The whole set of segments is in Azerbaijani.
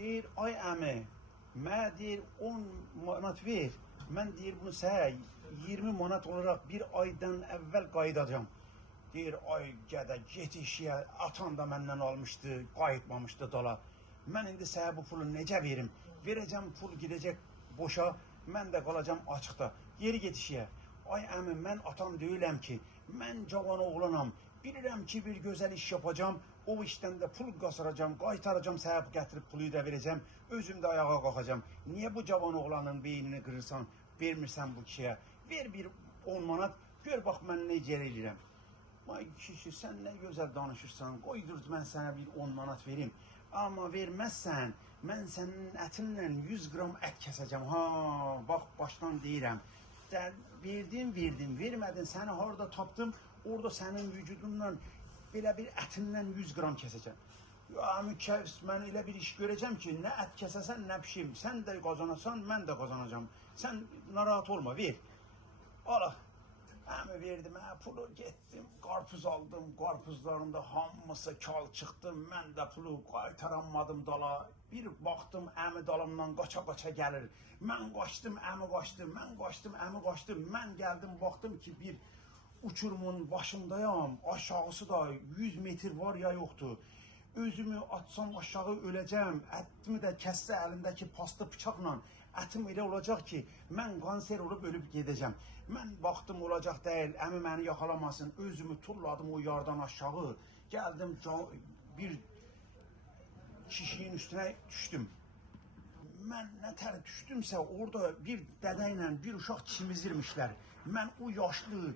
Deyir, ay əmi, mənə deyir 10 manat ver. Mən deyir bunu sənə 20 manat olaraq bir aydan əvvəl qayıdacağım. Deyir, ay gədə, get işiyə, atan da məndən almışdı, qayıtmamışdı dala. Mən indi sənə bu pulu necə verim? Verəcəm, pul gidəcək boşa, mən də qalacam açıqda. Yeri get işiyə. Ay əmi, mən atam deyiləm ki, mən cavan oğlanam. Bilirəm ki, bir gözəl iş yapacağım, o işdən də pul qasıracağım, qaytaracağım, sənə gətirib pulu da verəcəm, özüm də ayağa qalxacağım. Niyə bu cavan oğlanın beynini qırırsan, vermirsən bu kişiyə? Ver bir 10 manat, gör bax mən necə eləyirəm. Ay kişi, sən nə gözəl danışırsan, qoy dur mən sənə bir 10 manat verim. Amma verməzsən, mən sənin ətinlə 100 qram ət kəsəcəm. Ha, bax başdan deyirəm. Verdim, vermədin, səni harada tapdım, orada sənin vücudundan belə bir ətindən 100 qram kəsəcəm. Ya mükəvs, mən elə bir iş görəcəm ki, nə ət kəsəsən, nə pişim. Sən də qazanasan, mən də qazanacam. Sən narahat olma, ver. Ala. Əmi verdim, pulu getdim, qarpuz aldım, qarpuzlarında hamısı kal çıxdı, mən də pulu qaytaranmadım dala. Bir baxdım, əmi dalımdan qaça-qaça gəlir. Mən qaçdım, əmi qaçdı, mən qaçdım, əmi qaçdı. Mən gəldim, baxdım ki, bir uçurumun başındayam, aşağısı da 100 metr var ya yoxdur. Özümü atsam aşağı öləcəm, ətimi də kəssə əlindəki pastı bıçaqla, ətim elə olacaq ki, mən kanser olub ölüb gedəcəm. Mən baxdım olacaq deyil, əmi məni yaxalamasın, özümü tulladım o yardan aşağı, gəldim bir kişinin üstünə düşdüm. Mən nətər düşdümsə, orada bir dədə ilə bir uşaq çimizirmişlər. Mən o yaşlı,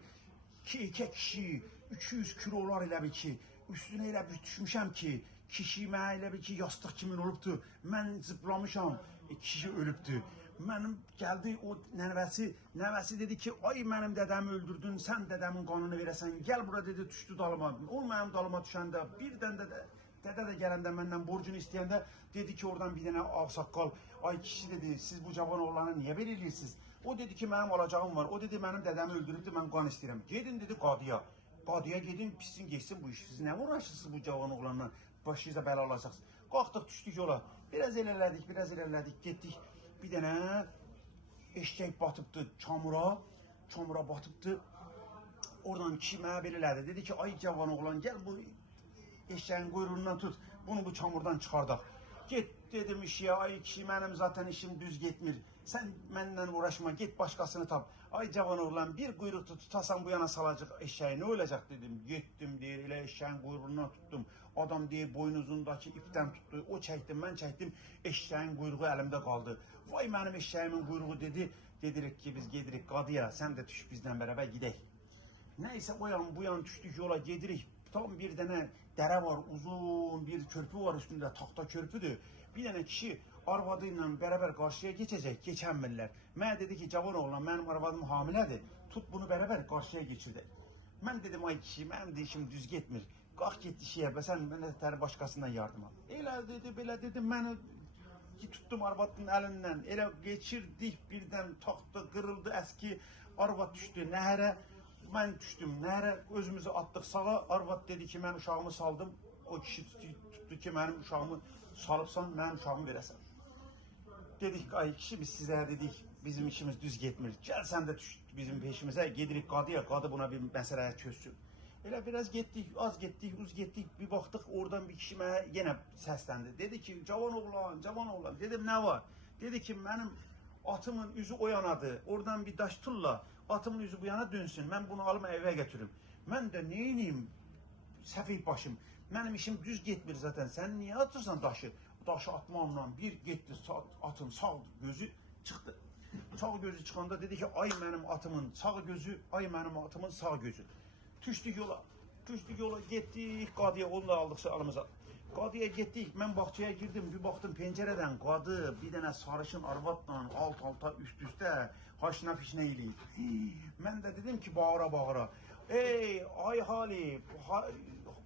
iki kişi, 200 kilolar elə bir ki, üstünə elə bir düşmüşəm ki, kişi mənə elə bir ki, yastıq kimin olubdu. Mən zıplamışam, kişi ölübdü. Mənim gəldi o nəvəsi dedi ki, ay mənim dədəmi öldürdün, sən dədəmin qanını verəsən, gəl bura dedi, düşdü dalıma. O mənim dalıma düşəndə, birdən dədə də gələndə məndən borcunu istəyəndə dedi ki, oradan bir dənə ağsaqqal, ay kişi dedi, siz bu cavan oğlanı niyə verirsiniz? O dedi ki, mənim alacağım var, o dedi, mənim dədəmi öldürübdü, mən qan istəyirəm. Gedin dedi qadıya. Qadıya gedin, pissin geçsin bu iş. Siz nə uğraşırsınız bu cavan oğlanla? Başınıza bəla alacaksınız. Qalxdıq, düşdük yola. Biraz elədik, getdik. Bir dənə eşək batıbdı çamura batıbdı. Oradan kişi mənə belə elədi. Dedi ki, ay cavan oğlan, gəl bu eşeğin kuyruğundan tut, bunu bu çamurdan çıkardaq. Git dedim işe, ay kişi mənim zaten işim düz getmir. Sen məndən uğraşma, git başkasını tap. Ay cavan oğlan, bir kuyruğu tutasan bu yana salacaq eşeği, ne olacak dedim. Gittim deyir, elə eşeğin kuyruğundan tuttum. Adam deyir boynuzundaki ipten tuttu. O çəkdim, mən çəkdim. Eşeğin kuyruğu əlimdə qaldı. Vay mənim eşeğimin kuyruğu dedi. Dedirik ki biz gedirik qadıya, sen de düş bizden beraber gidək. Neyse o yan bu yan düştük yola gedirik. Tam bir dənə dərə var, uzun bir körpü var üstündə, taxta körpüdür. Bir dənə kişi arvadı ilə bərabər qarşıya geçəcək, keçənmirlər. Mənə dedi ki, cavan oğlan, mənim arvadım hamilədir, tut bunu bərabər qarşıya geçirdək. Mən dedim, ay kişi, mənim də işim düz getmir. Qalx get işiyə, sən mənə tər başqasından yardım al. Elə dedi, belə dedi, məni tuttum arvadın əlindən, elə geçirdik, birdən taxta qırıldı, əski arvad düşdü nəhərə. Mən düşdüm nəhərə, özümüzü atdıq sağa, arvad dedi ki, mən uşağımı saldım. O kişi tutdu ki, mənim uşağımı salıbsan, mənim uşağımı verəsən. Dedik, ay kişi, biz sizə dedik, bizim işimiz düz getmir. Gəl sən də düş bizim peşimizə, gedirik qadıya, qadı buna bir məsələyə çözsün. Elə biraz getdik, az getdik, uz getdik, bir baxdıq, oradan bir kişi mənə yenə səsləndi. Dedi ki, cavan oğlan, dedim, nə var? Dedi ki, mənim atımın üzü o yanadır, oradan bir daş tulla, atımın üzü bu yana dönsün, mən bunu alım evə götürüm. Mən də neyniyim, səfih başım, mənim işim düz getmir zaten, sən niyə atırsan daşı? Daşı atmamla bir getdi, atın sağ gözü çıxdı. Sağ gözü çıxanda dedi ki, ay mənim atımın sağ gözü, ay mənim atımın sağ gözü. Düşdük yola, getdik qadıya, onu da aldıq alımıza. Qadıya getdik, mən bağçaya girdim, bir baxdım pencərədən qadı, bir dənə sarışın arvadla alt-alta, üst-üstə, haşına-fişnə eləyir. Mən də dedim ki, bağıra, ey, ay hali,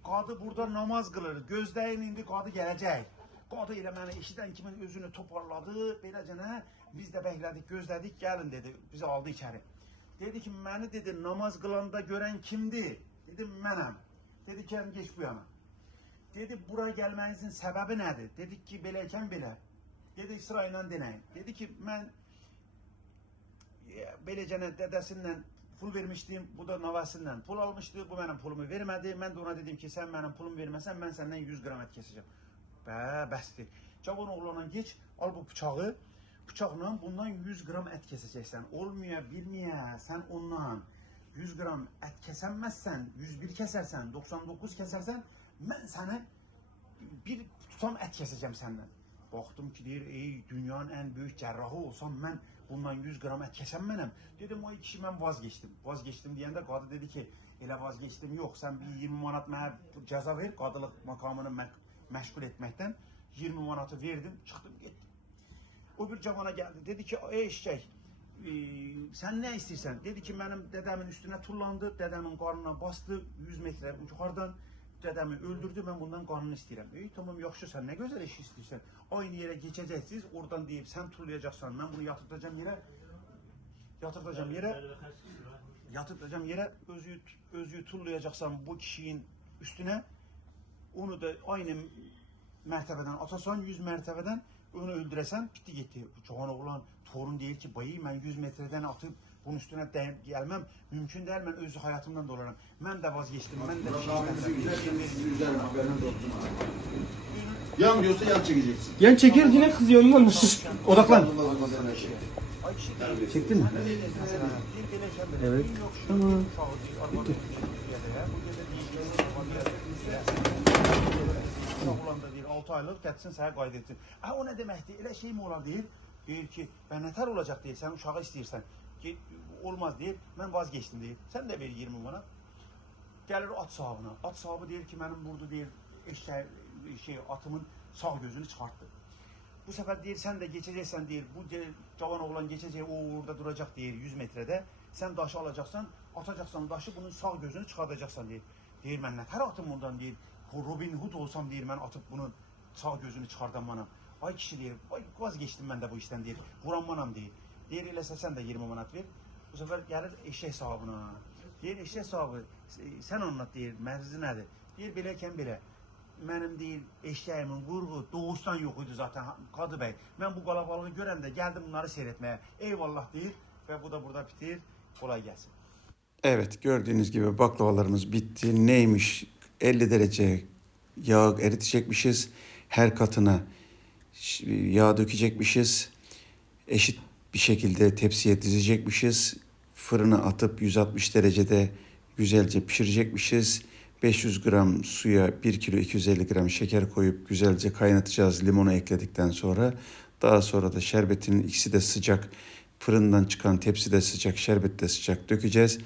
qadı burada namaz qılır, gözləyin indi qadı gələcək. Qadı elə məni eşidən kimin özünü toparladı, beləcənə biz də bəklədik, gözlədik, gəlin dedi, bizi aldı içəri. Dedi ki, məni dedi, namaz qılanda görən kimdir? Dedim, mənəm. Dedi ki, geç bu yana. Dedi bura gelmenizin səbəbi nədir? Dedik ki beləyken belə. Dedik sırayla denəyin. Dedi ki mən beləcənə dədəsindən pul vermişdim, bu da nəvəsindən pul almışdı, bu mənim pulumu vermədi. Mən də ona dedim ki sən mənim pulumu verməsən mən səndən 100 qram ət kesəcəm. Bəsdir. Cavan oğlana geç, al bu bıçağı. Bıçaqla bundan 100 qram ət kesəcəksən. Olmuyor, bilmiyor. Sən ondan 100 qram ət kəsəməzsən, 101 kəsərsən, 99 kəsərsən, mən sənə bir tutam ət kesəcəm səndən. Baxdım ki deyir, ey dünyanın en büyük cerrahı olsam mən bundan 100 qram ət kəsəmmənəm. Dedim o kişi mən vazgeçtim. Vazgeçtim deyəndə qadı dedi ki, elə vazgeçtim yox, sən bir 20 manat mənə cəza ver, qadılıq makamını məşğul etməkdən. 20 manatı verdim, çıxdım, getdim. O bir cavana geldi, dedi ki, ey eşşək, sen ne istiyorsan? Dedi ki, benim dedemin üstüne tullandı, dedemin karnına bastı, 100 metre yukarıdan dedemi öldürdü, ben bundan kanını istedim. Tamam yaxşı, sen ne güzel iş istiyorsan. Aynı yere geçeceksiniz, oradan deyip sen tullayacaksan, ben bunu yatırtacağım yere, özü tullayacaksan bu kişinin üstüne, onu da aynı mertebeden atasan, 100 mertebeden, onu öldüresen bitti gitti. Bu cavan oğlan torun değil ki bayı ben 100 metreden atıp bunun üstüne gelmem mümkün değil, ben özü hayatımdan dolarım. Ben de vazgeçtim, ben de bir şey istedim. Yan diyorsa yan çekeceksin. Yan çeker yine kızıyor ondan. Odaklan. Çektin mi? Evet. Tamam. Bitti. Oğlan da deyir 6 aylık getsin sənə qayıt etsin. O ne deməkdir? Elə şey mi olar deyir? Deyir ki ben nətər olacaq deyir, sən uşağı istəyirsən. Ki olmaz deyir, mən vazgeçtim deyir. Sən də ver 20 manat. Gəlir at sahibine. At sahibi deyir ki mənim burada deyir atımın sağ gözünü çıxartdı. Bu sefer deyir sen de geçeceksen deyir, bu cavan oğlan geçecek, o orada duracak deyir 100 metrede. Sen daşı alacaksan, atacaksan daşı bunun sağ gözünü çıkartacaksan deyir. Deyir ben nətər atım ondan deyir. Robin Hood olsam deyir, ben atıp bunun sağ gözünü çıkartamanam. Ay kişi deyir, vazgeçtim ben de bu işten deyir. Vuranmanam deyir. Deyir eləsə sen de 20 manat ver. Bu sefer gelir eşek sahibine. Deyir eşek sahibi, sen anlat deyir, mevzu nedir? Deyir beləyken belə. Mənim deyir eşeğimin qurğu doğuştan yok idi zaten Kadı Bey. Ben bu kalabalığı görəndə geldim bunları seyretmeye. Eyvallah deyir ve bu da burada bitir. Kolay gelsin. Evet, gördüğünüz gibi baklavalarımız bitti. Neymiş? 50 derece yağ eritecekmişiz. Her katına yağ dökecekmişiz. Eşit bir şekilde tepsiye dizecekmişiz. Fırına atıp 160 derecede güzelce pişirecekmişiz. 500 gram suya 1 kilo 250 gram şeker koyup güzelce kaynatacağız limonu ekledikten sonra. Daha sonra da şerbetinin ikisi de sıcak. Fırından çıkan tepsi de sıcak, şerbet de sıcak dökeceğiz.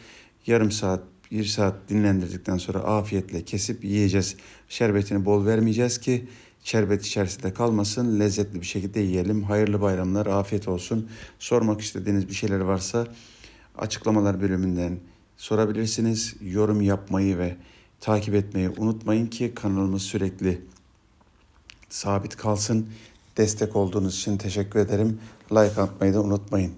Yarım saat, 1 saat dinlendirdikten sonra afiyetle kesip yiyeceğiz. Şerbetini bol vermeyeceğiz ki şerbet içerisinde kalmasın. Lezzetli bir şekilde yiyelim. Hayırlı bayramlar, afiyet olsun. Sormak istediğiniz bir şeyler varsa açıklamalar bölümünden sorabilirsiniz. Yorum yapmayı ve takip etmeyi unutmayın ki kanalımız sürekli sabit kalsın. Destek olduğunuz için teşekkür ederim. Like atmayı da unutmayın.